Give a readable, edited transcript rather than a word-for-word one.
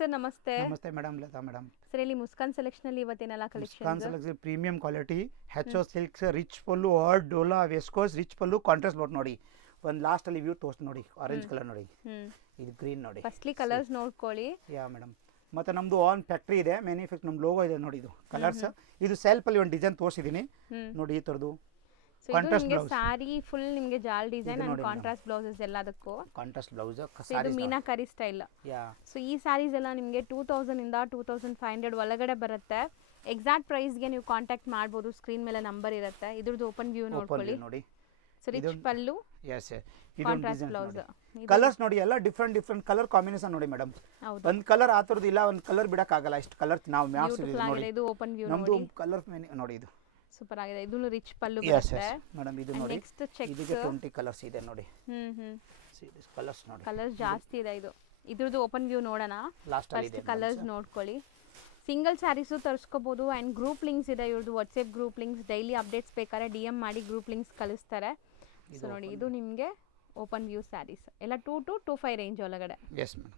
Sir ನಮಸ್ತೆ. ನಮಸ್ತೆ madam, Lata madam. Sir ಇಲ್ಲಿ ಮುಸ್ಕಾನ್ ಸೆಲೆಕ್ಷನ್ ಅಲ್ಲಿ ಇವತ್ತೇನೆಲ್ಲ Muskan collections? Selection premium quality ಹೆಚ್ಒ ಸಿಲ್ಕ್ಸ್, ರಿಚ್ ಪಲ್ಲು, ಆರ್ ಡೋಲಾ ವೆಸ್ಕೋಸ್, ರಿಚ್ ಪಲ್ಲು, ಕಾಂಟ್ರಾಸ್ಟ್ ಬೋಟ್ ನೋಡಿ. ಒಂದು ಲಾಸ್ಟ್ ಅಲ್ಲಿ ವ್ಯೂ ತೋರಿಸಿ ನೋಡಿ, ಆರೆಂಜ್ ಕಲರ್ ನೋಡಿ, ಇದು ಗ್ರೀನ್ ನೋಡಿ. ಫಸ್ಟ್ಲಿ ಕಲರ್ಸ್ ನೋಡ್ಕೊಳ್ಳಿ. ಯಾ ಮೇಡಮ್. ಮತ್ತೆ ನಮ್ದು ಆನ್ ಫ್ಯಾಕ್ಟ್ರಿ ಇದೆ, ಮ್ಯಾನುಫ್ಯಾಕ್ಚರ್ ನಮ್ಮ ಲೋಗೋ ಇದೆ ನೋಡಿ. ಇದು ಕಲರ್ಸ್, ಇದು ಸೆಲ್ಫ್ ಅಲ್ಲಿ ಒಂದು ಡಿಸೈನ್ ತೋರಿಸಿದ್ದೀನಿ ನೋಡಿ. ಈ ತರದ್ದು ಸೊ ಇದು ನಿಮಗೆ ಸಾರಿ ಫುಲ್ ನಿಮಗೆ ಜಾಲ್ ಡಿಸೈನ್ ಅಂಡ್ ಕಾಂಟ್ರಾಸ್ಟ್ ಬ್ಲೌಸಸ್ ಎಲ್ಲದಕ್ಕೂ ಕಾಂಟ್ರಾಸ್ಟ್ ಬ್ಲೌಸ್ ಇದು ಮೀನಾಕರಿ ಸ್ಟೈಲ್. ಯಾ. ಸೊ ಈ ಸ್ಯಾರೀಸ್ ಎಲ್ಲ ನಿಮಗೆ 2000 ಇಂದ 2500 ಒಳಗಡೆ ಬರುತ್ತೆ. ಎಕ್ಸಾಕ್ಟ್ ಪ್ರೈಸ್ಗೆ ನೀವು ಕಾಂಟ್ಯಾಕ್ಟ್ ಮಾಡ್ಬೋದು, ಸ್ಕ್ರೀನ್ ಮೇಲೆ ನಂಬರ್ ಇರುತ್ತೆ. ಇದ್ರದ್ದು ಓಪನ್ ವ್ಯೂ ನೋಡ್ಕೊಳ್ಳಿ ನೋಡಿ. ಸೊ ರಿಚ್ ಪಲ್ಲು, ಎಸ್, ಕಾಂಟ್ರಾಸ್ಟ್ ಬ್ಲೌಸ್. ಕಲರ್ಸ್ ನೋಡಿ, ಎಲ್ಲ ಡಿಫ್ರೆಂಟ್ ಕಲರ್ ಕಾಂಬಿನೇಷನ್ ನೋಡಿ ಮೇಡಮ್. ಒಂದು ಕಲರ್ ಆ ಥರದ್ದು ಇಲ್ಲ, ಒಂದು ಕಲರ್ ಬಿಡಕ್ಕಾಗಲ್ಲ, ಇಷ್ಟು ಕಲರ್ ನಾವು ನೋಡಿ. ಇದು ಓಪನ್ ವ್ಯೂ ನಮ್ದು ಕಲರ್ ನೋಡಿ. ಇದು ಸೂಪರ್ ಆಗಿದೆ. ಇದು ರಿಚ್ ಪಲ್ಲು ಎಸ್ ಬರುತ್ತೆ ಮೇಡಮ್. ಇದು ನೋಡಿ, ನೆಕ್ಸ್ಟ್ ಚೆಕ್ ಇದಕ್ಕೆ 20 ಕಲರ್ಸ್ ಇದೆ ನೋಡಿ. ಕಲರ್ಸ್ ನೋಡಿ, ಕಲರ್ಸ್ ಜಾಸ್ತಿ ಇದೆ. ಇದ್ರದ್ದು ಓಪನ್ ವ್ಯೂ ನೋಡೋಣ. ಲಾಸ್ಟ್ ಅಲ್ಲಿ ಇದೆ ಕಲರ್ಸ್ ನೋಡ್ಕೊಳ್ಳಿ. ಸಿಂಗಲ್ ಸ್ಯಾರೀಸು ತರಿಸ್ಕೋಬಹುದು ಆ್ಯಂಡ್ ಗ್ರೂಪ್ ಲಿಂಕ್ಸ್ ಇದೆ ಇವ್ರದ್ದು. WhatsApp group links, daily updates ಬೇಕಾದ್ರೆ DM ಮಾಡಿ ಗ್ರೂಪ್ ಲಿಂಕ್ಸ್ ಕಳಿಸ್ತಾರೆ. ಸೊ ನೋಡಿ, ಇದು ನಿಮಗೆ ಓಪನ್ ವ್ಯೂ ಸ್ಯಾರೀಸ್ ಎಲ್ಲ 2 to 25 ರೇಂಜ್ ಒಳಗಡೆ. Yes madam.